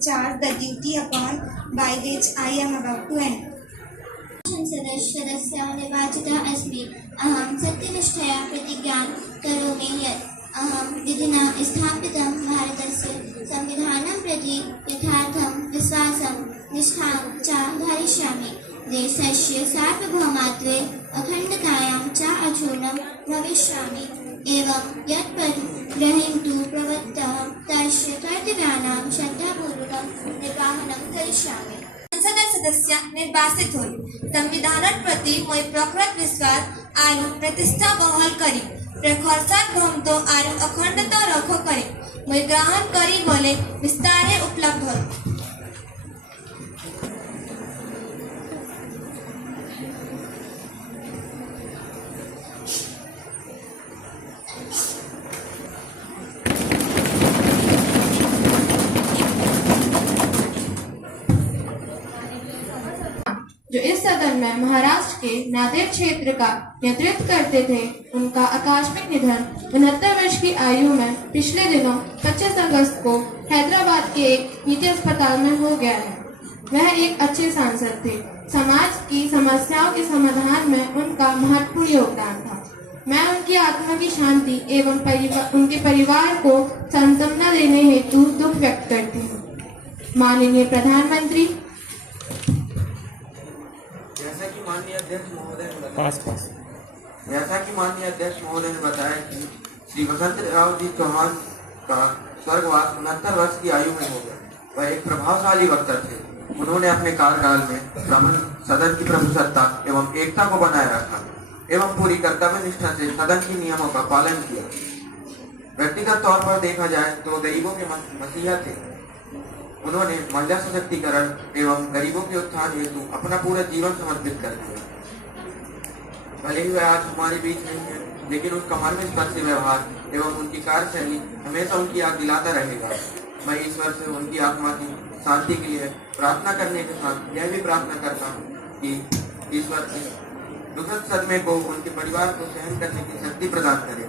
charge the duty upon by which I am about to enter. सदस्यों निर्वाचिता अस्मि अहं सत्यनिष्ठया प्रतिज्ञां करोमि यत् अहं विधिना स्थापितं भारतस्य संविधानं प्रति यथार्थं विश्वासं निष्ठां च धारयिष्यामि। देशस्य सार्वभौमत्वे अखण्डतायां च अचूर्णं भविष्यामि एवं यत् ग्रहीतुं प्रवृत्तः तस्य कर्तव्यानां श्रद्धापूर्वकं निर्वहनं करिष्यामि। संसद सदस्य निर्वाचित हुई संविधान प्रति मोय प्रखर विश्वास आरु प्रतिष्ठा बहाल करी प्रखरसार भ्रमतो आरु अखंडता रखो करी मोय ग्रहण करी बोले विस्तारे उपलब्ध हो। जो इस सदन में महाराष्ट्र के नांदेड़ क्षेत्र का नेतृत्व करते थे, उनका आकस्मिक निधन 69 वर्ष की आयु में पिछले दिनों 25 अगस्त को हैदराबाद के एक निजी अस्पताल में हो गया है। वह एक अच्छे सांसद थे। समाज की समस्याओं के समाधान में उनका महत्वपूर्ण योगदान था। मैं उनकी आत्मा की शांति एवं उनके परिवार को सांत्वना देने हेतु दुख व्यक्त करती हूँ। माननीय प्रधानमंत्री, जैसा कि माननीय अध्यक्ष महोदय ने बताया कि श्री वसंतराव जी चौहान का स्वर्गवास 69 वर्ष की आयु में हो गया। वह एक प्रभावशाली वक्ता थे। उन्होंने अपने कार्यकाल में सदन की प्रभुसत्ता एवं एकता को बनाए रखा एवं पूरी कर्तव्य निष्ठा से सदन के नियमों का पालन किया। व्यक्तिगत तौर पर देखा जाए तो गरीबों के मसीहा थे। उन्होंने महिला सशक्तिकरण एवं गरीबों के उत्थान हेतु अपना पूरा जीवन समर्पित कर दिया। भले ही वह आज हमारे बीच नहीं है, लेकिन उनका मर्मस्पर्शी व्यवहार एवं उनकी कार्यशैली हमेशा उनकी याद दिलाता रहेगा। मैं ईश्वर से उनकी आत्मा की शांति के लिए प्रार्थना करने के साथ यह भी प्रार्थना करता हूँ कि ईश्वर इस दुखद सदमे को उनके परिवार को सहन करने की शक्ति प्रदान करे।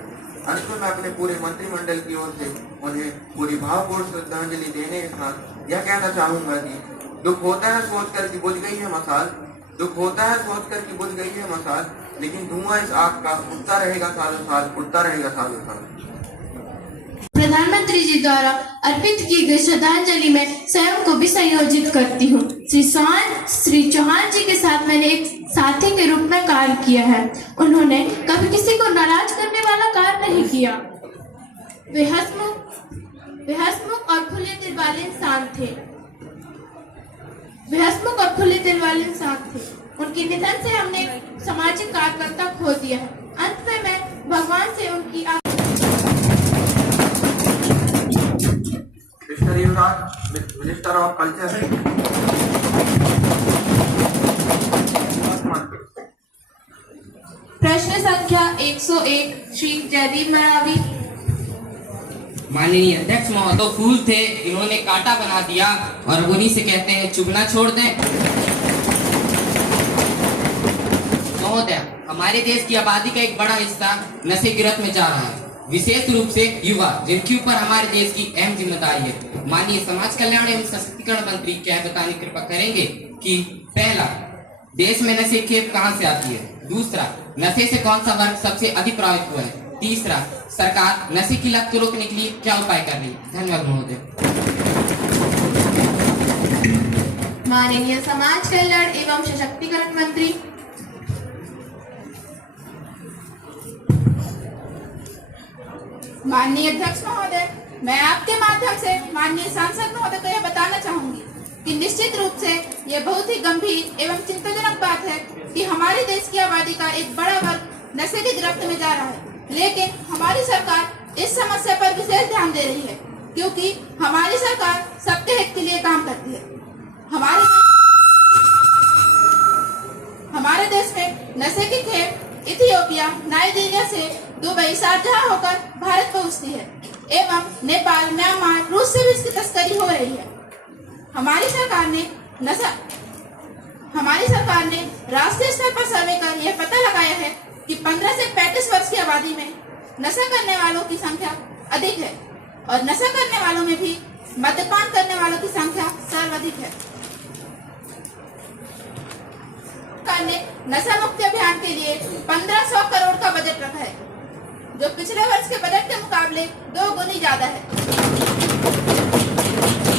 अंत में मैं अपने पूरे मंत्रिमंडल की ओर से उन्हें पूरी भावपूर्ण श्रद्धांजलि देने के साथ यह कहना चाहूंगा कि दुख होता है सोच कर कि बुझ गई है मसाल, दुख होता है सोच कर कि बुझ गई है मसाल, लेकिन धुआं इस आग का उठता रहेगा सालों साल, उठता रहेगा सालों साल। प्रधानमंत्री जी द्वारा अर्पित की गई श्रद्धांजलि में स्वयं को भी संयोजित करती हूँ। श्री चौहान जी के साथ मैंने एक साथी के रूप में कार्य किया है। उन्होंने कभी किसी को नाराज करने वाला कार्य नहीं किया। वे हंसमुख और खुले दिल वाले इंसान थे। उनके निधन से हमने सामाजिक कार्यकर्ता खो दिया है। अंत में मैं भगवान से उनकी मिनिस्टर ऑफ कल्चर प्रश्न संख्या 101 श्री जयदीप मरावी। माननीय अध्यक्ष महोदय फूल थे, इन्होंने कांटा बना दिया और उन्हीं से कहते हैं चुभना छोड़ दें। महोदय, हमारे देश की आबादी का एक बड़ा हिस्सा नशे की लत में जा रहा है, विशेष रूप से युवा, जिनके ऊपर हमारे देश की अहम जिम्मेदारी है। माननीय समाज कल्याण एवं सशक्तिकरण मंत्री क्या बताने कृपा करेंगे कि पहला, देश में नशे की खेप कहां से आती है? दूसरा, नशे से कौन सा वर्ग सबसे अधिक प्रभावित हुआ है? तीसरा, सरकार नशे की लत को रोकने के लिए क्या उपाय कर रही है? धन्यवाद महोदय। माननीय समाज कल्याण एवं सशक्तिकरण मंत्री। माननीय अध्यक्ष महोदय, मैं आपके माध्यम से माननीय सांसद महोदय को यह बताना चाहूंगी कि निश्चित रूप से यह बहुत ही गंभीर एवं चिंताजनक बात है कि हमारे देश की आबादी का एक बड़ा वर्ग नशे की गिरफ्त में जा रहा है। लेकिन हमारी सरकार इस समस्या पर विशेष ध्यान दे रही है, क्योंकि हमारी सरकार सबके हित के लिए काम करती है। हमारे देश में नशे की खेप इथियोपिया, नाइजीरिया से दुबई, शारजाह होकर भारत पहुंचती है एवं नेपाल, म्यांमार, रूस से भी इसकी तस्करी हो रही है। हमारी सरकार ने राष्ट्रीय स्तर पर सर्वे कर यह पता लगाया है कि 15 से 35 वर्ष की आबादी में नशा करने वालों की संख्या अधिक है और नशा करने वालों में भी मद्यपान करने वालों की संख्या है। सरकार ने नशा मुक्ति अभियान के लिए 1500 करोड़ का बजट रखा है, जो पिछले वर्ष के बजट के मुकाबले 2 गुनी ज्यादा है।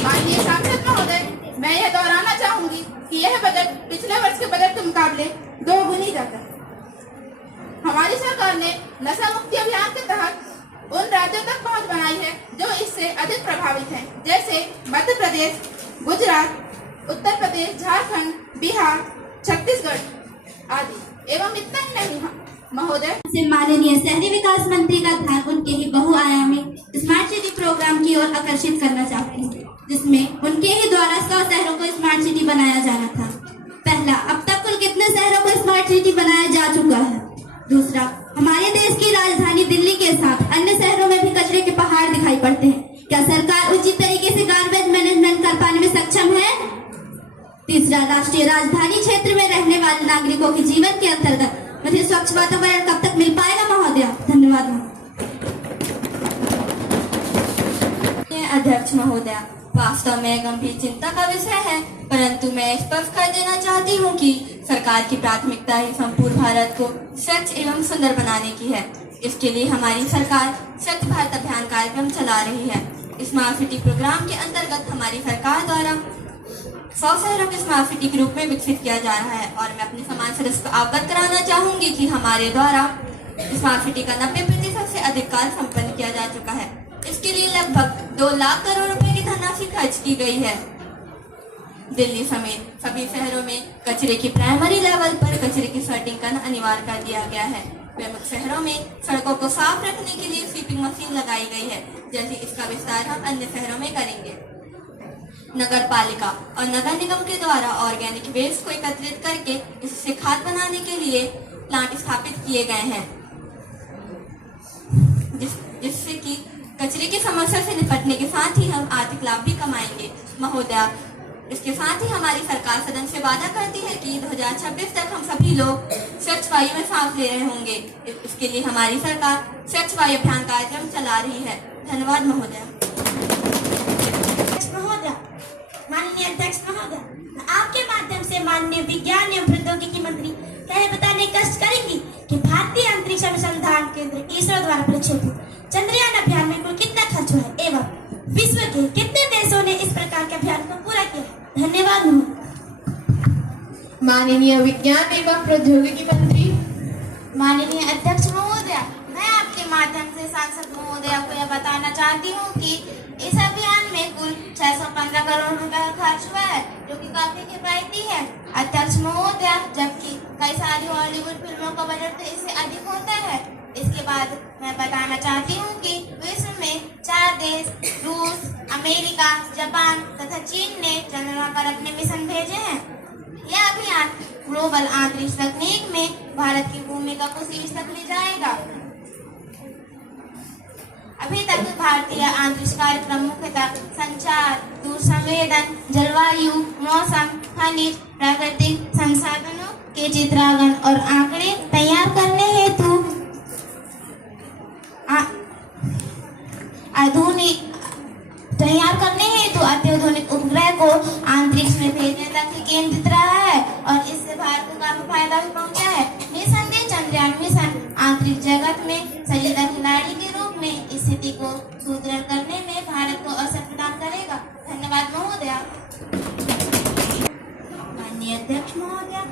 माननीय सांसद महोदय, मैं यह दोहराना चाहूंगी कि यह बजट पिछले वर्ष के बजट के मुकाबले 2 गुनी ज्यादा है। हमारी सरकार ने नशा मुक्ति अभियान के तहत उन राज्यों तक पहुंच बनाई है जो इससे अधिक प्रभावित हैं, जैसे मध्य प्रदेश, गुजरात, उत्तर प्रदेश, झारखंड, बिहार, छत्तीसगढ़ आदि। एवं इतना ही नहीं महोदय, से माननीय शहरी विकास मंत्री का ध्यान उनके ही बहुआयामी स्मार्ट सिटी प्रोग्राम की ओर आकर्षित करना चाहती हूँ, जिसमें उनके ही द्वारा 100 शहरों को स्मार्ट सिटी बनाया जाना था। पहला, अब तक कुल कितने शहरों को स्मार्ट सिटी बनाया जा चुका है? दूसरा, हमारे देश की राजधानी दिल्ली के साथ अन्य शहरों में भी कचरे के पहाड़ दिखाई पड़ते हैं। क्या सरकार उचित तरीके से गार्बेज मैनेजमेंट कर पाने में सक्षम है? तीसरा, राष्ट्रीय राजधानी क्षेत्र में रहने वाले नागरिकों के जीवन के अंतर्गत मुझे स्वच्छ वातावरण कब तक मिल पाएगा महोदय? धन्यवाद। अध्यक्ष महोदय, वास्तव में गंभीर चिंता का विषय है, परंतु मैं स्पष्ट कर देना चाहती हूँ कि सरकार की प्राथमिकता ही संपूर्ण भारत को स्वच्छ एवं सुंदर बनाने की है। इसके लिए हमारी सरकार स्वच्छ भारत अभियान कार्यक्रम चला रही है। स्मार्ट सिटी प्रोग्राम के अंतर्गत हमारी सरकार द्वारा 100 शहरों को स्मार्ट सिटी के रूप में विकसित किया जा रहा है और मैं अपने समाज सदस्य को अवगत कराना चाहूंगी कि हमारे द्वारा स्मार्ट सिटी का 90% से अधिक कार्य संपन्न किया जा चुका है। इसके लिए लगभग 2 लाख करोड़ रुपए की धनराशि खर्च की गई है। दिल्ली समेत सभी शहरों में कचरे की प्राइमरी लेवल पर कचरे की सॉर्टिंग करना अनिवार्य कर दिया गया है। प्रमुख शहरों में सड़कों को साफ रखने के लिए स्वीपिंग मशीन लगाई गई है। जल्दी इसका विस्तार हम अन्य शहरों में करेंगे। नगर पालिका और नगर निगम के द्वारा ऑर्गेनिक वेस्ट को एकत्रित करके इससे खाद बनाने के लिए प्लांट स्थापित किए गए हैं, जिससे कि कचरे की समस्या से निपटने के साथ ही हम आर्थिक लाभ भी कमाएंगे। महोदया, इसके साथ ही हमारी सरकार सदन से वादा करती है कि 2026 तक हम सभी लोग स्वच्छ वायु में सांस ले रहे होंगे। इसके लिए हमारी सरकार स्वच्छ वायु अभियान कार्यक्रम चला रही है। धन्यवाद महोदया। माननीय अध्यक्ष महोदय, आपके माध्यम से माननीय विज्ञान एवं प्रौद्योगिकी मंत्री कहे बताने कष्ट करेंगी कि भारतीय अंतरिक्ष अनुसंधान केंद्र इसरो द्वारा प्रक्षेपित चंद्रयान अभियान में कुल कितना खर्च हुआ है एवं विश्व के कितने देशों ने इस प्रकार के अभियान को पूरा किया है? धन्यवाद। माननीय विज्ञान एवं प्रौद्योगिकी मंत्री। माननीय अध्यक्ष महोदय, मैं आपके माध्यम से सांसद महोदया को यह बताना चाहती हूँ कि इस अभियान में कुल 615 करोड़ रुपए का खर्च हुआ है, जो कि काफी किफायती है। अध्यक्ष महोदया, जबकि कई सारी हॉलीवुड फिल्मों का बजट तो इससे अधिक होता है। इसके बाद मैं बताना चाहती हूँ कि विश्व में 4 देश रूस, अमेरिका, जापान तथा चीन ने चंद्रमा पर अपने मिशन भेजे हैं। यह अभियान ग्लोबल अंतरिक्ष तकनीक में भारत की भूमिका को शीर्ष तक ले जाएगा। अभी तक भारतीय अंतरिक्ष कार्यक्रम मुख्यतः संचार, दूर संवेदन, जलवायु, मौसम, खनिज, प्राकृतिक संसाधनों के चित्रांकन और आंकड़े तैयार करने हेतु अत्याधुनिक उपग्रह को अंतरिक्ष में भेजने तक ही केंद्रित रहा है और इससे भारत को काफी फायदा भी पहुंचा है। निसंदेह चंद्रयान मिशन अंतरिक्ष जगत में संजीदा खिलाड़ी के रूप में स्थिति को सुदृढ़ करने में भारत को अवसर प्रदान करेगा। धन्यवाद महोदया। माननीय अध्यक्ष महोदया,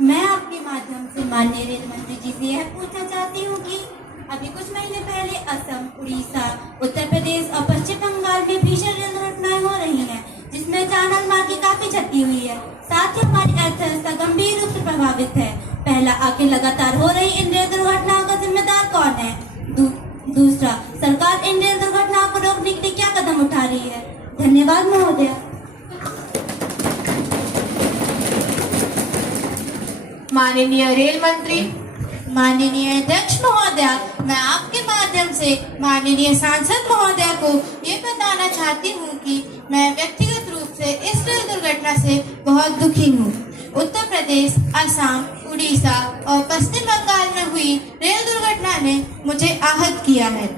मैं आपके माध्यम से माननीय रेल मंत्री जी से यह पूछना चाहती हूँ कि अभी कुछ महीने पहले असम, उड़ीसा, उत्तर प्रदेश और पश्चिम बंगाल में भीषण रेल दुर्घटनाएं हो रही हैं, जिसमें जानल माल की काफी क्षति हुई है। साथ ही हमारी अर्थव्यवस्था गंभीर रूप से प्रभावित है। पहला, आखिर लगातार हो रही इन रेल दुर्घटनाओं का जिम्मेदार कौन है? दूसरा, सरकार इन रेल दुर्घटनाओं को रोकने के लिए क्या कदम उठा रही है? धन्यवाद महोदया। माननीय रेल मंत्री। माननीय अध्यक्ष महोदया, मैं आपके माध्यम से माननीय सांसद महोदया को ये बताना चाहती हूँ कि मैं व्यक्तिगत रूप से इस रेल दुर्घटना से बहुत दुखी हूँ। उत्तर प्रदेश, असम, उड़ीसा और पश्चिम बंगाल में हुई रेल दुर्घटना ने मुझे आहत किया है।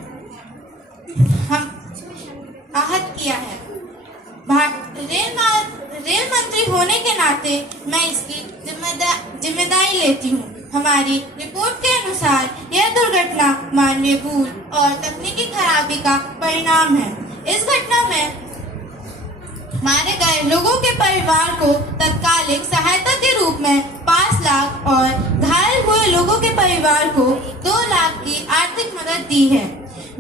रेल मंत्री होने के नाते मैं इसकी जिम्मेदारी लेती हूँ। हमारी रिपोर्ट के अनुसार यह दुर्घटना मानवीय भूल और तकनीकी खराबी का परिणाम है। इस घटना में मारे गए लोगों के परिवार को तत्कालिक सहायता के रूप में 5 लाख और घायल हुए लोगों के परिवार को 2 लाख की आर्थिक मदद दी है।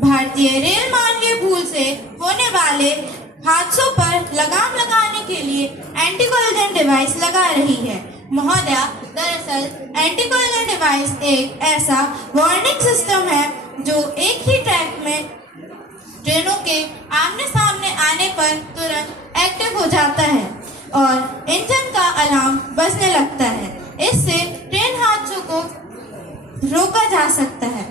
भारतीय रेल मानवीय भूल से होने वाले हादसों पर लगाम लगाने के लिए एंटी कोलिजन डिवाइस लगा रही है। महोदया, दरअसल एंटी कोलिजन डिवाइस एक ऐसा वार्निंग सिस्टम है जो एक ही ट्रैक में ट्रेनों के आमने सामने आने पर तुरंत एक्टिव हो जाता है और इंजन का अलार्म बजने लगता है। इससे ट्रेन हादसों को रोका जा सकता है।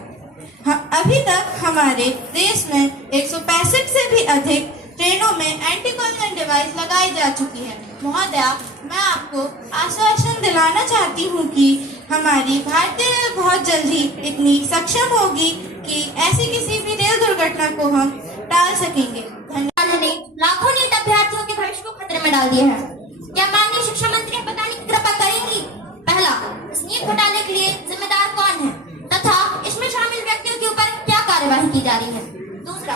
अभी तक हमारे देश में 165 से भी अधिक ट्रेनों में एंटी कोलिजन डिवाइस लगाई जा चुकी है। महोदया, मैं आपको आश्वासन दिलाना चाहती हूँ कि हमारी भारतीय रेल बहुत जल्दी इतनी सक्षम होगी कि ऐसी किसी भी रेल दुर्घटना को हम टाल सकेंगे। धन्यवाद। ने लाखों नीट अभ्यर्थियों के भविष्य को खतरे में डाल दिया है। क्या माननीय शिक्षा मंत्री बताने की कृपा करेंगी? पहला, इस नीट घोटाले के लिए जिम्मेदार कौन है तथा इसमें शामिल व्यक्तियों के ऊपर क्या कार्यवाही की जा रही है? दूसरा,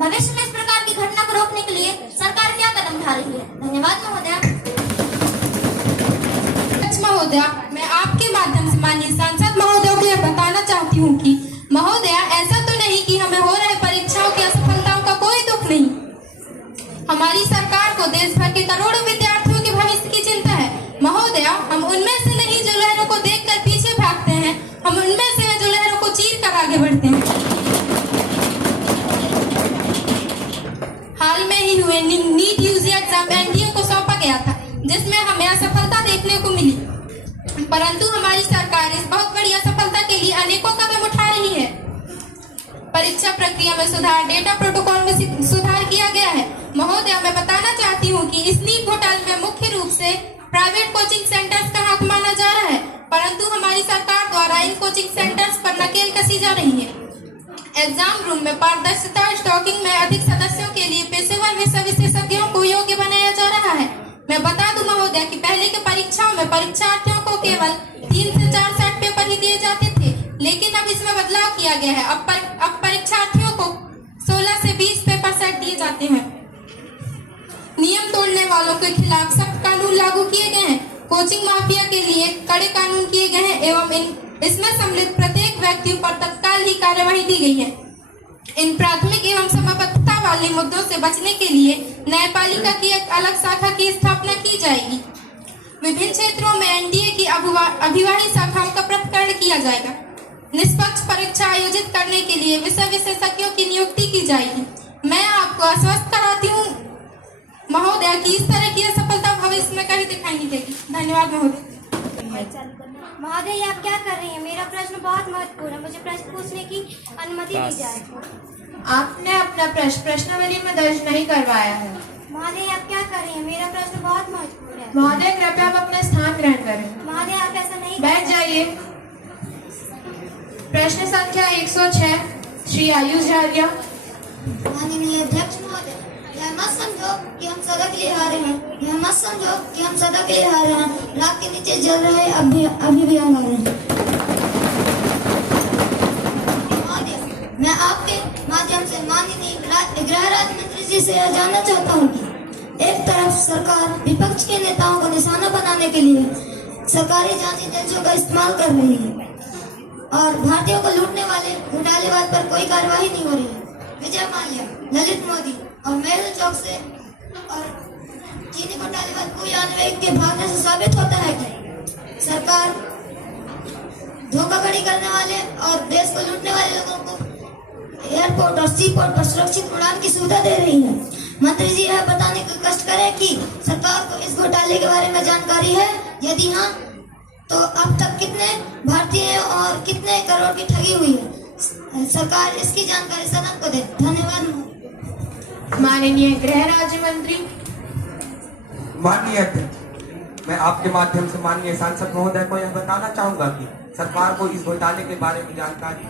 भविष्य में इस प्रकार की घटना को रोकने के लिए सरकार क्या कदम उठा रही है? धन्यवाद महोदया। महोदया, मैं आपके माध्यम से माननीय सांसद महोदय को यह बताना चाहती हूँ कि महोदया, ऐसा तो नहीं कि हमें हो रहे परीक्षाओं की असफलताओं का कोई दुख नहीं। हमारी सरकार को देश भर के करोड़ों विद्यार्थियों के भविष्य की चिंता है। महोदया, हम उनमें से नहीं जो लहरों को देखकर पीछे भागते हैं, हम उनमें से हैं जो लहरों को चीर कर आगे बढ़ते हैं। हाल में ही हुए नीट यूजी एग्जाम एनडीए को सौंपा गया था, जिसमें हमें असफलता देखने को मिली, परंतु हमारी सरकार इस बहुत बड़ी असफलता के लिए अनेकों कदम उठा रही है। परीक्षा प्रक्रिया में सुधार, डेटा प्रोटोकॉल में सुधार किया गया है। महोदया, मैं बताना चाहती हूँ कि इस नीट घोटाले में मुख्य रूप से प्राइवेट कोचिंग सेंटर्स का हाथ माना जा रहा है, परंतु हमारी सरकार द्वारा इन कोचिंग सेंटर्स पर नकेल कसी जा रही है। एग्जाम रूम में पारदर्शिता, स्टॉकिंग में अधिक सदस्यों के लिए पेशेवर विशेषज्ञों को योग्य बनाया जा रहा है। मैं बता दूं महोदया कि पहले के परीक्षाओं में परीक्षार्थियों को केवल 3 से 4 सेट पेपर ही दिए जाते थे, लेकिन अब इसमें बदलाव किया गया है। अब परीक्षार्थियों को 16 से 20 पेपर सेट दिए जाते हैं। नियम तोड़ने वालों के खिलाफ सख्त कानून लागू किए गए हैं। कोचिंग माफिया के लिए कड़े कानून किए गए हैं एवं इसमें सम्मिलित प्रत्येक व्यक्ति पर तत्काल ही कार्यवाही दी गई है। इन प्राथमिक एवं समाबद्धता वाले मुद्दों से बचने के लिए न्यायपालिका की एक अलग शाखा की स्थापना की जाएगी। विभिन्न क्षेत्रों में एनडीए की अभिवाही शाखाओं का पृथक्करण किया जाएगा। निष्पक्ष परीक्षा आयोजित करने के लिए विषय विशेषज्ञों की नियुक्ति की जाएगी। मैं आपको आश्वस्त कराती हूँ महोदया कि इस तरह की सफलता भविष्य में कभी दिखाई नहीं देगी। धन्यवाद महोदय। महोदय, आप क्या कर रही हैं? मेरा प्रश्न बहुत महत्वपूर्ण है, मुझे प्रश्न पूछने की अनुमति दी जाए। आपने अपना प्रश्न प्रश्नावली में दर्ज नहीं करवाया है। महोदय, आप क्या कर रही हैं? मेरा प्रश्न बहुत महत्वपूर्ण है। महोदय, कृपया आप अपना स्थान ग्रहण करें। महोदय, आप ऐसा नहीं बैठ जाइए। प्रश्न संख्या 106, श्री आयुष झारिया। माननीय अध्यक्ष महोदय, यह मत समझो कि हम सदा के लिए हारे हैं। यह मत समझो कि हम सदा के लिए हारे हैं। राख के नीचे जल रहे अभी भी हम हारे हैं। महोदय, मैं आपके माध्यम से माननीय गृह राज्य मंत्री जी से यह जानना चाहता हूँ कि एक तरफ सरकार विपक्ष के नेताओं को निशाना बनाने के लिए सरकारी जांच एजेंसियों का इस्तेमाल कर रही है और भारतीयों को लूटने वाले घोटालेबाज पर कोई कार्यवाही नहीं हो रही है। विजय माल्या, ललित मोदी और मेहुल चौक से और चीनी घोटालेबाज कोई अन्वय के भागने से साबित होता है कि सरकार धोखाधड़ी करने वाले और देश को लूटने वाले लोगों को एयरपोर्ट और सी पोर्ट पर सुरक्षित उड़ान की सुविधा दे रही है। मंत्री जी यह बताने का कष्ट करें कि सरकार को इस घोटाले के बारे में जानकारी है, यदि हाँ तो अब तक कितने भारतीय और कितने करोड़ की ठगी हुई है। सरकार इसकी जानकारी सदन को दे। धन्यवाद। माननीय गृह राज्य मंत्री। माननीय अध्यक्ष, मैं आपके माध्यम से माननीय सांसद महोदय को यह बताना चाहूंगा कि सरकार को इस घोटाले के बारे में जानकारी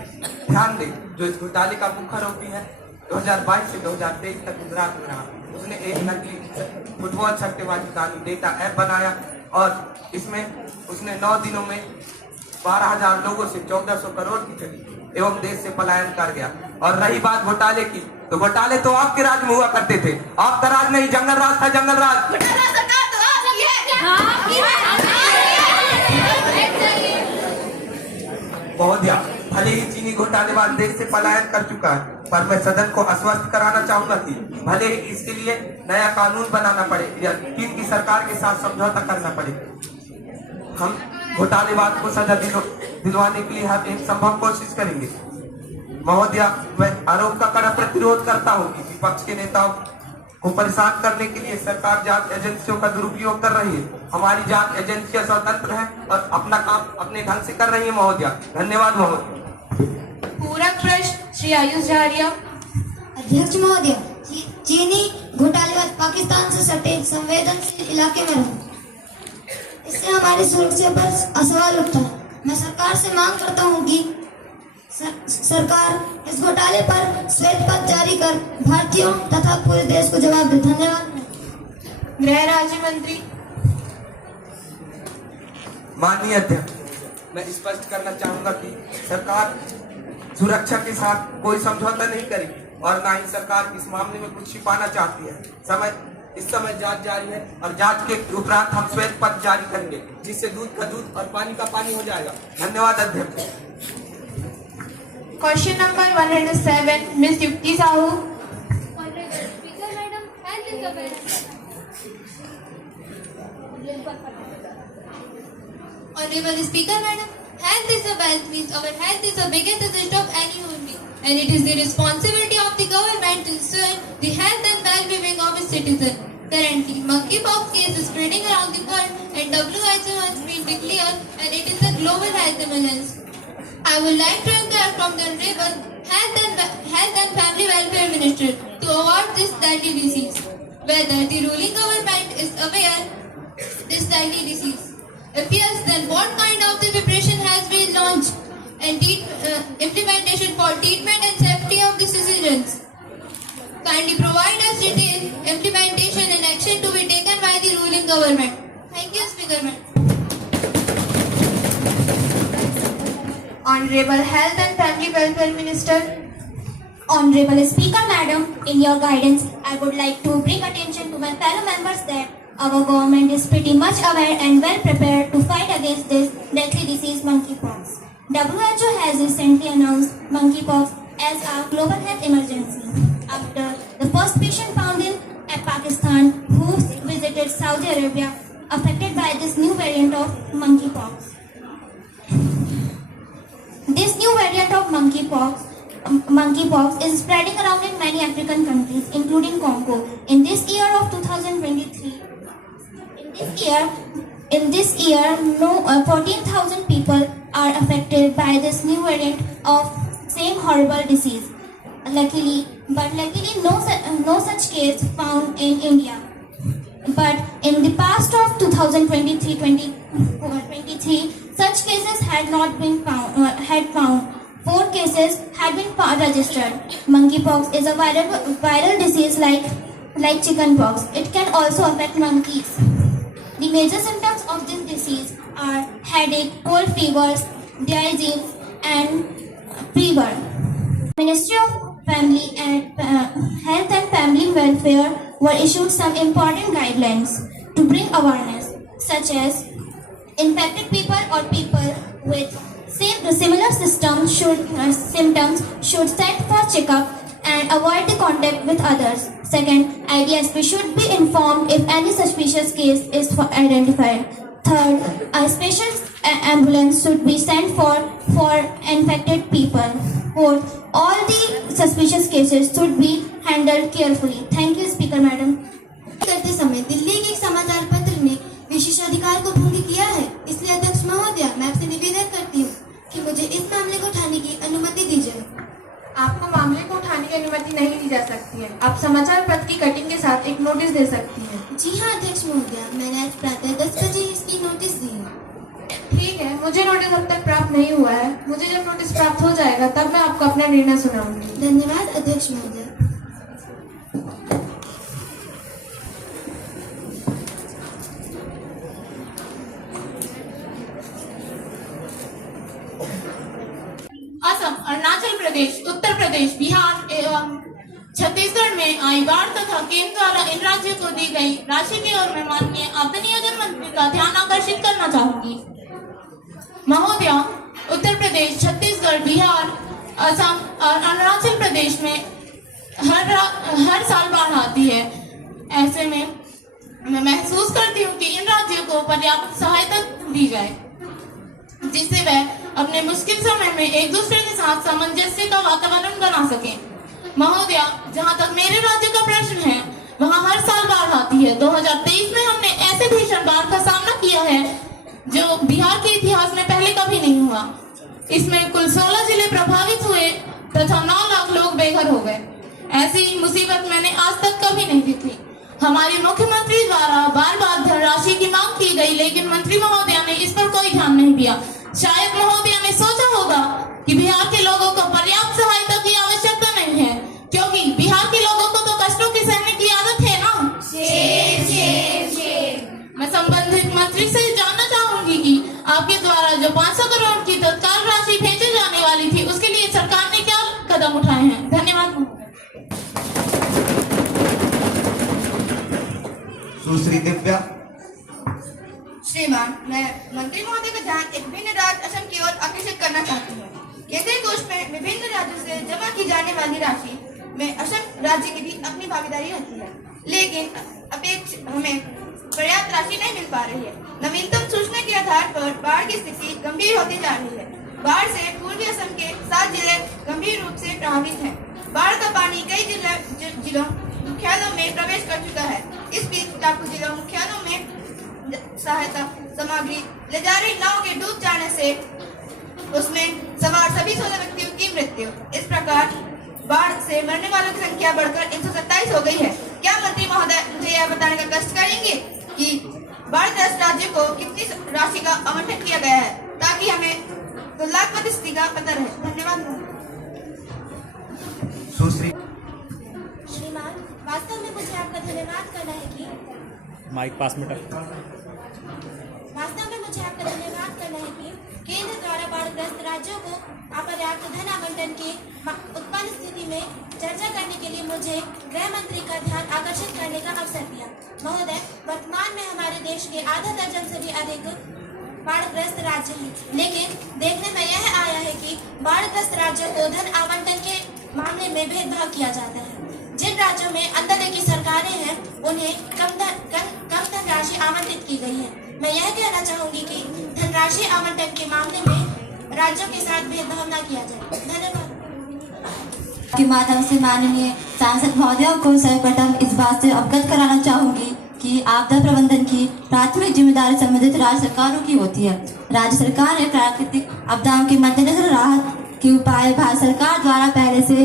ध्यान दे जो इस घोटाले का मुख्य आरोपी है। 2022 से 2023 तक गुजरात में रहा। उसने एक नकली फुटबॉल सट्टेबाजी का डेटा ऐप बनाया और इसमें उसने 9 दिनों में 12,000 लोगों से 1400 करोड़ की ठगी एवं देश से पलायन कर गया। और रही बात घोटाले की, तो घोटाले तो आपके राज में हुआ करते थे, आपका राज नहीं, जंगल राज था, जंगल राज। महोदया, भले ही चीनी घोटालेबाज देश से पलायन कर चुका है, पर मैं सदन को आश्वस्त कराना चाहूंगा कि भले ही इसके लिए नया कानून बनाना पड़े या चीन की सरकार के साथ समझौता करना पड़े, हम घोटालेबाज को सजा दिलवाने के लिए हर एक संभव कोशिश करेंगे। महोदया, मैं आरोप का कड़ा प्रतिरोध करता हूँ कि विपक्ष के नेताओं को परेशान करने के लिए सरकार जांच एजेंसियों का दुरुपयोग कर रही है। हमारी जांच एजेंसियां स्वतंत्र हैं और अपना काम अपने ढंग से कर रही है। महोदया, धन्यवाद। महोदया, पूरक प्रश्न श्री आयुष जहारिया। अध्यक्ष महोदय, चीनी घोटालेबाज पाकिस्तान से सटे संवेदनशील इलाके में रहे, इससे हमारी सुरक्षा पर सवाल उठता है। मैं सरकार से मांग करता हूं कि सरकार इस घोटाले पर श्वेत पत्र जारी कर भारतीयों तथा पूरे देश को जवाब दे। धन्यवाद। गृह राज्य मंत्री। माननीय अध्यक्ष, मैं स्पष्ट करना चाहूंगा कि सरकार सुरक्षा के साथ कोई समझौता नहीं करेगी और ना ही सरकार इस मामले में कुछ छिपाना चाहती है। इस समय जांच जारी है और जांच के उपरांत हम श्वेत पत्र जारी करेंगे, जिससे दूध का दूध और पानी का पानी हो जाएगा। धन्यवाद अध्यक्ष। क्वेश्चन नंबर 107, मिस युक्ति Sahu. Honorable Speaker, Madam, health is a wealth means our health is the biggest asset of any human being, and it is the responsibility of the government to ensure the health and well-being of its citizens. Currently, monkeypox case is spreading around the world, and WHO has been declared, and it is a global health emergency. I would like to inquire from the Honorable Health and Family Welfare Minister to award this deadly disease, whether the ruling government is aware this deadly disease. If yes, then what kind of the preparation has been launched and implementation for treatment and safety of the citizens? Kindly provide us detailed implementation and action to be taken by the ruling government. Thank you, Speaker Madam. Honorable Health and Family Welfare Minister. Honorable Speaker Madam, in your guidance, I would like to bring attention to my fellow members that our government is pretty much aware and well prepared to fight against this deadly disease, monkeypox. WHO has recently announced monkeypox as a global health emergency after the first patient found in Pakistan who visited Saudi Arabia affected by this new variant of monkeypox. This new variant of monkeypox is spreading around in many African countries, including Congo. In this year of 2023, 14,000 people are affected by this new variant of same horrible disease. Luckily, no such case found in India. But in the past of 2023, such cases had not been found. 4 cases had been registered. Monkeypox is a viral disease like chickenpox. It can also affect monkeys. The major symptoms of this disease are headache, cold fevers, diarrhea, and fever. Ministry of Family and Health and Family Welfare were issued some important guidelines to bring awareness, such as infected people or people with similar symptoms should send for checkup and avoid the contact with others. Second, IDSP should be informed if any suspicious case is identified. Third, a special ambulance should be sent for infected people. Fourth, all the suspicious cases should be handled carefully. Thank you, Speaker Madam. करते समय दिल्ली के एक समाचार पत्र ने विशेषाधिकार को भंग किया है, इसलिए अध्यक्ष महोदया, मैं आपसे निवेदन करती हूँ कि मुझे इस मामले को उठाने की अनुमति दीजिए। आपको मामले को उठाने की अनुमति नहीं दी जा सकती है। आप समाचार पत्र की कटिंग के साथ एक नोटिस दे सकती हैं। जी हाँ अध्यक्ष महोदया, मैंने आज प्रातः 10 बजे इसकी नोटिस दी है। ठीक है, मुझे नोटिस अब तक प्राप्त नहीं हुआ है। मुझे जब नोटिस प्राप्त हो जाएगा तब मैं आपको अपना निर्णय सुनाऊंगी। धन्यवाद अध्यक्ष महोदया। अरुणाचल प्रदेश, उत्तर प्रदेश, बिहार एवं छत्तीसगढ़ में आई बाढ़ तथा केंद्र द्वारा इन राज्यों को दी गई राशि की ओर मैं माननीय आपदा नियोजन मंत्री का ध्यान आकर्षित करना चाहूंगी। महोदय, उत्तर प्रदेश, छत्तीसगढ़, बिहार, असम और अरुणाचल प्रदेश में हर साल बाढ़ आती है। ऐसे में मैं महसूस करती हूँ कि इन राज्यों को पर्याप्त सहायता दी जाए जिससे वह अपने मुश्किल समय में एक दूसरे के साथ सामंजस्य का वातावरण बना सके। महोदय, जहाँ तक मेरे राज्य का प्रश्न है, वहाँ हर साल बाढ़ आती है। 2023 में हमने ऐसे भीषण बाढ़ का सामना किया है जो बिहार के इतिहास में पहले कभी नहीं हुआ। इसमें कुल 16 जिले प्रभावित हुए तथा 9 लाख लोग बेघर हो गए। ऐसी मुसीबत मैंने आज तक कभी नहीं देखी। हमारे मुख्यमंत्री द्वारा बार बार धनराशि की मांग की गई, लेकिन मंत्री महोदया ने इस पर कोई ध्यान नहीं दिया। शायद महोदया ने सोचा होगा कि बिहार के लोगों को पर्याप्त सहायता की आवश्यकता नहीं है, क्योंकि बिहार के लोगों को तो कष्टों की सहने की आदत है ना। मैं संबंधित मंत्री से जानना चाहूंगी कि आपके द्वारा जो 500 करोड़ की तत्काल राशि भेजी जाने वाली थी, उसके लिए सरकार ने क्या कदम उठाए हैं। धन्यवाद। सुश्री दिव्या। श्रीमान, मैं मंत्री महोदय का ध्यान एक भिन्न राज्य असम की ओर आकर्षित करना चाहती हूँ। केंद्रीय कोष में विभिन्न राज्यों से जमा की जाने वाली राशि में असम राज्य की भी अपनी भागीदारी रहती है, लेकिन हमें पर्याप्त राशि नहीं मिल पा रही है। नवीनतम सूचना के आधार पर बाढ़ की स्थिति गंभीर होती जा रही है। बाढ़ से पूर्वी असम के 7 जिले गंभीर रूप से प्रभावित हैं। बाढ़ का पानी कई जिलों मुख्यालयों में प्रवेश कर चुका है। इस बीच टापू जिलों मुख्यालयों में सहायता सामग्री ले जा रही नाव के डूब जाने से उसमें सवार सभी 16 व्यक्तियों की मृत्यु। इस प्रकार बाढ़ से मरने वालों की संख्या बढ़कर 127 हो गई है। क्या मंत्री महोदय मुझे यह बताने का कष्ट करेंगे कि बाढ़ग्रस्त राज्य को कितनी राशि का आवंटन किया गया है, ताकि हमें तुलनात्मक स्थिति का पता रहे। धन्यवाद। सुश्री। श्रीमान, वास्तव में मुझे आपका धन्यवाद करना है कि माइक पास में वास्तव में मुझे आपका धन्यवाद करना है कि केंद्र द्वारा बाढ़ग्रस्त राज्यों को अपर्याप्त धन आवंटन की उत्पन्न स्थिति में चर्चा करने के लिए मुझे गृह मंत्री का ध्यान आकर्षित करने का अवसर दिया। महोदय, वर्तमान में हमारे देश के आधा दर्जन से भी अधिक बाढ़ग्रस्त राज्य हैं, लेकिन देखने में यह आया है कि बाढ़ग्रस्त राज्यों को धन आवंटन के मामले में भेदभाव किया जाता है। जिन राज्यों में अंतर्गत की सरकारें हैं, उन्हें कम धनराशि आवंटित की गई है। मैं यह कहना चाहूंगी कि धनराशि आवंटन के मामले में राज्यों के साथ भेदभाव न किया जाए। धन्यवाद। के माध्यम से माननीय सांसद महोदयों को सर्वप्रथम इस बात से अवगत कराना चाहूंगी कि आपदा प्रबंधन की प्राथमिक जिम्मेदारी संबंधित राज्य सरकारों की होती है। राज्य सरकार ने प्राकृतिक आपदाओं के मद्देनजर राहत के उपाय भारत सरकार द्वारा पहले से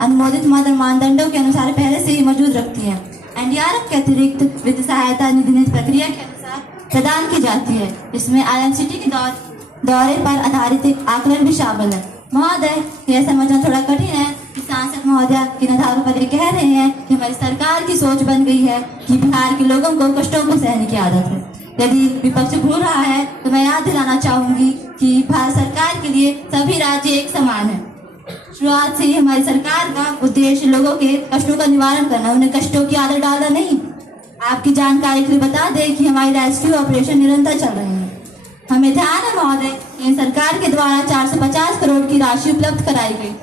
अनुमोदित मानदंडों के अनुसार पहले से ही मौजूद रखती है। एनडीआरएफ के अतिरिक्त वित्त सहायता निधि प्रक्रिया के अनुसार प्रदान की जाती है। इसमें आईएमसीटी के दौरे पर आधारित आकलन भी शामिल है। महोदय, यह समझना थोड़ा कठिन है कि सांसद महोदय किन आधारों पर ये कह रहे हैं कि हमारी सरकार की सोच बन गई है कि बिहार के लोगों को कष्टों को सहने की आदत है। यदि विपक्ष भूल रहा है तो मैं याद दिलाना चाहूंगी कि भारत सरकार के लिए सभी राज्य एक समान है। शुरुआत से ही हमारी सरकार का उद्देश्य लोगों के कष्टों का निवारण करना, उन्हें कष्टों की आदत डालना नहीं। आपकी जानकारी के लिए बता दें कि हमारी रेस्क्यू ऑपरेशन निरंतर चल रहे हैं। हमें ध्यान है महोदय, केंद्र सरकार के द्वारा 450 करोड़ की राशि उपलब्ध कराई गई।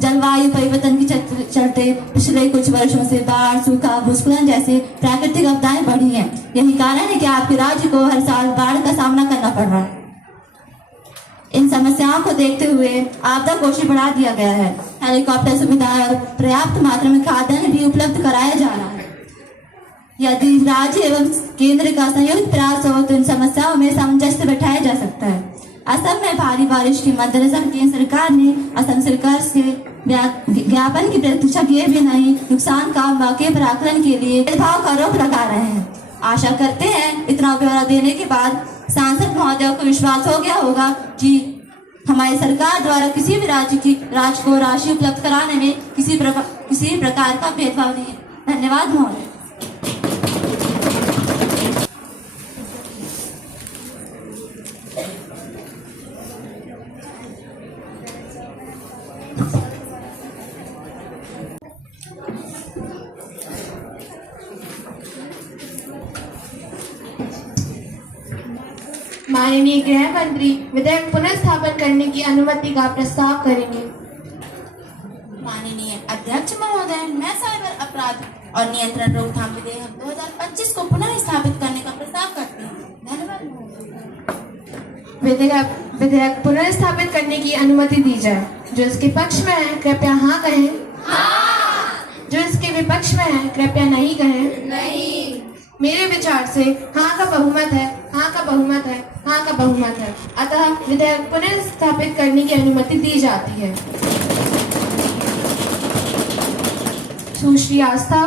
जलवायु परिवर्तन के चलते पिछले कुछ वर्षों से बाढ़, सूखा, भूस्खलन जैसे प्राकृतिक आपदाएं बढ़ी हैं। यही कारण है कि आपके राज्य को हर साल बाढ़ का सामना करना पड़ रहा है। इन समस्याओं को देखते हुए आपदा कोष बढ़ा दिया गया है। हेलीकॉप्टर सुविधा और पर्याप्त मात्रा में खाद्यान्न भी उपलब्ध कराया जा रहा है। यदि राज्य एवं केंद्र का संयुक्त प्रयास हो तो इन समस्याओं में सामंजस्य बैठाया जा सकता है। असम में भारी बारिश के मद्देनजर केंद्र सरकार ने असम सरकार से ज्ञापन की प्रतीक्षा किए बिना ही नुकसान का मौके पर आकलन के लिए भेदभाव का आरोप लगा रहे हैं। आशा करते हैं इतना ब्यौरा देने के बाद सांसद महोदयों को विश्वास हो गया होगा कि हमारी सरकार द्वारा किसी भी राज्य को राशि उपलब्ध कराने में किसी प्रकार का भेदभाव नहीं है। धन्यवाद महोदय। माननीय गृह मंत्री विधेयक पुनर्स्थापन करने की अनुमति का प्रस्ताव करेंगे। माननीय अध्यक्ष महोदय, मैं साइबर अपराध और नियंत्रण रोकथाम विधेयक 2025 को पुनः स्थापित करने का प्रस्ताव करती हूँ। धन्यवाद महोदय। विधेयक पुनर्स्थापित करने की अनुमति दी जाए। जो इसके पक्ष में है कृपया हाँ कहें। जो इसके विपक्ष में है कृपया नहीं कहें। नहीं। मेरे विचार से हाँ का बहुमत है, हाँ का बहुमत है, हाँ का बहुमत है। अतः विधेयक पुनर्स्थापित करने की अनुमति दी जाती है। सुश्री आस्था।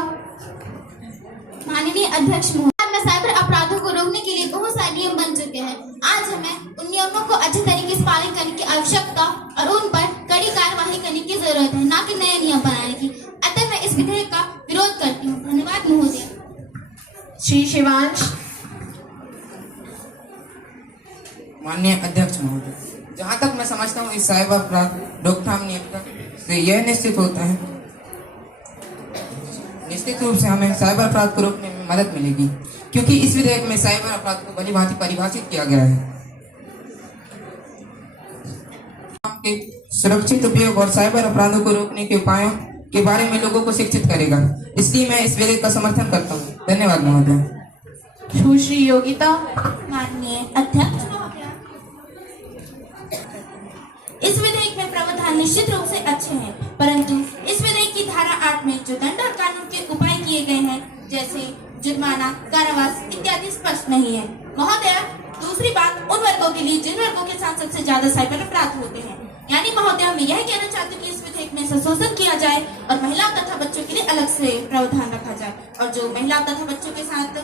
माननीय अध्यक्ष महोदय, में साइबर अपराधों को रोकने के लिए बहुत सारे नियम बन चुके हैं। आज हमें उन नियमों को अच्छे तरीके से पालन करने की आवश्यकता और उन पर कड़ी कार्यवाही करने की जरूरत है, ना कि नए नियम बनाने की। अतः मैं इस विधेयक का विरोध करती हूँ। धन्यवाद महोदय। श्री शिवांश। माननीय अध्यक्ष महोदय, जहाँ तक मैं समझता हूँ इस साइबर अपराध रोकथाम नियम से यह निश्चित होता है, निश्चित रूप से हमें साइबर अपराध को रोकने में मदद मिलेगी, क्योंकि इस विधेयक में साइबर अपराध को भलीभांति परिभाषित किया गया है। के सुरक्षित उपयोग और साइबर अपराधों को रोकने के उपायों के बारे में लोगों को शिक्षित करेगा। इसलिए मैं इस विधेयक का समर्थन करता हूँ। धन्यवाद महोदय। सुश्री योगिता। माननीय अध्यक्ष महोदय, इस विधेयक में प्रावधान निश्चित रूप से अच्छे हैं, परंतु इस विधेयक की धारा 8 में जो दंड और कानून के उपाय किए गए हैं, जैसे जुर्माना, कारावास इत्यादि स्पष्ट नहीं है। महोदय, दूसरी बात उन वर्गों के लिए जिन वर्गों के साथ सबसे ज्यादा साइबर अपराध होते हैं। यानी महोदय, मैं यह कहना चाहती हूँ कि इस विधेयक में संशोधन किया जाए और महिलाओं तथा बच्चों के लिए अलग से प्रावधान रखा जाए, और जो महिलाओं तथा बच्चों के साथ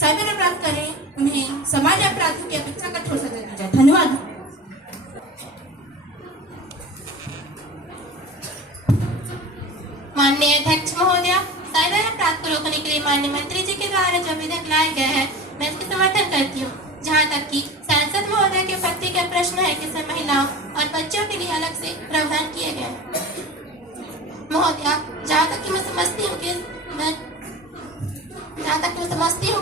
साइबर अपराध करें उन्हें सामान्य अपराधियों की अपेक्षा कठोर सजा दी जाए। धन्यवाद। माननीय अध्यक्ष महोदय, साइबर अपराध को रोकने के लिए माननीय मंत्री जी के द्वारा जो विधेयक लाए गए हैं, मैं इसका समर्थन करती हूँ। जहाँ तक कि सांसद महोदय के प्रति का प्रश्न है कि इसमें महिलाओं और बच्चों के लिए अलग से प्रावधान किए गए हैं। महोदय, जहाँ तक कि मैं समझती हूँ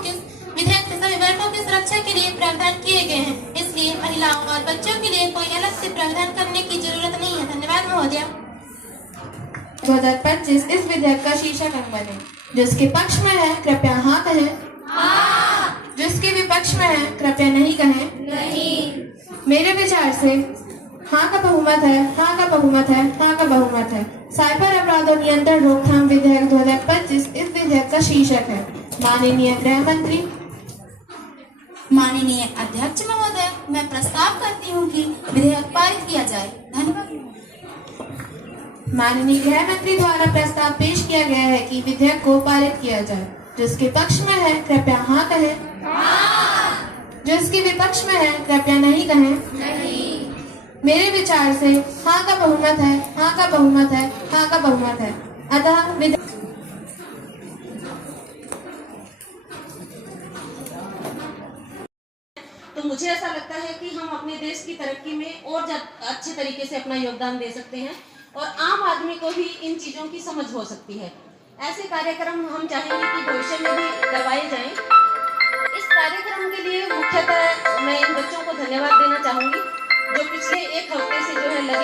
कि विधेयक में सभी वर्गों की सुरक्षा के लिए प्रावधान किए गए हैं, इसलिए महिलाओं और बच्चों के लिए कोई अलग से प्रावधान करने की जरूरत नहीं है। धन्यवाद महोदय। 2025 इस विधेयक का शीर्षक अंग बने। जिसके पक्ष में है कृपया हाँ कहें। हाँ। जिसके विपक्ष में है कृपया नहीं कहें। नहीं। मेरे विचार से हाँ का बहुमत है, हाँ का बहुमत है, हाँ का बहुमत है। साइबर अपराध और नियंत्रण रोकथाम विधेयक 2025 इस विधेयक का शीर्षक है। माननीय गृह मंत्री। माननीय अध्यक्ष महोदय, मैं प्रस्ताव करती हूँ कि विधेयक पारित किया जाए। धन्यवाद। माननीय गृह मंत्री द्वारा प्रस्ताव पेश किया गया है कि विधेयक को पारित किया जाए। जिसके पक्ष में है कृपया हाँ कहें। हाँ। जिसके विपक्ष में है कृपया नहीं कहें। नहीं। मेरे विचार से हाँ का बहुमत है, हाँ का बहुमत है, हाँ का बहुमत है। अतः तो मुझे ऐसा लगता है कि हम अपने देश की तरक्की में और अच्छे तरीके से अपना योगदान दे सकते हैं और आम आदमी को भी इन चीज़ों की समझ हो सकती है। ऐसे कार्यक्रम हम चाहेंगे कि भविष्य में भी करवाए जाएं। इस कार्यक्रम के लिए मुख्यतः मैं इन बच्चों को धन्यवाद देना चाहूँगी जो पिछले एक हफ्ते से जो है लगे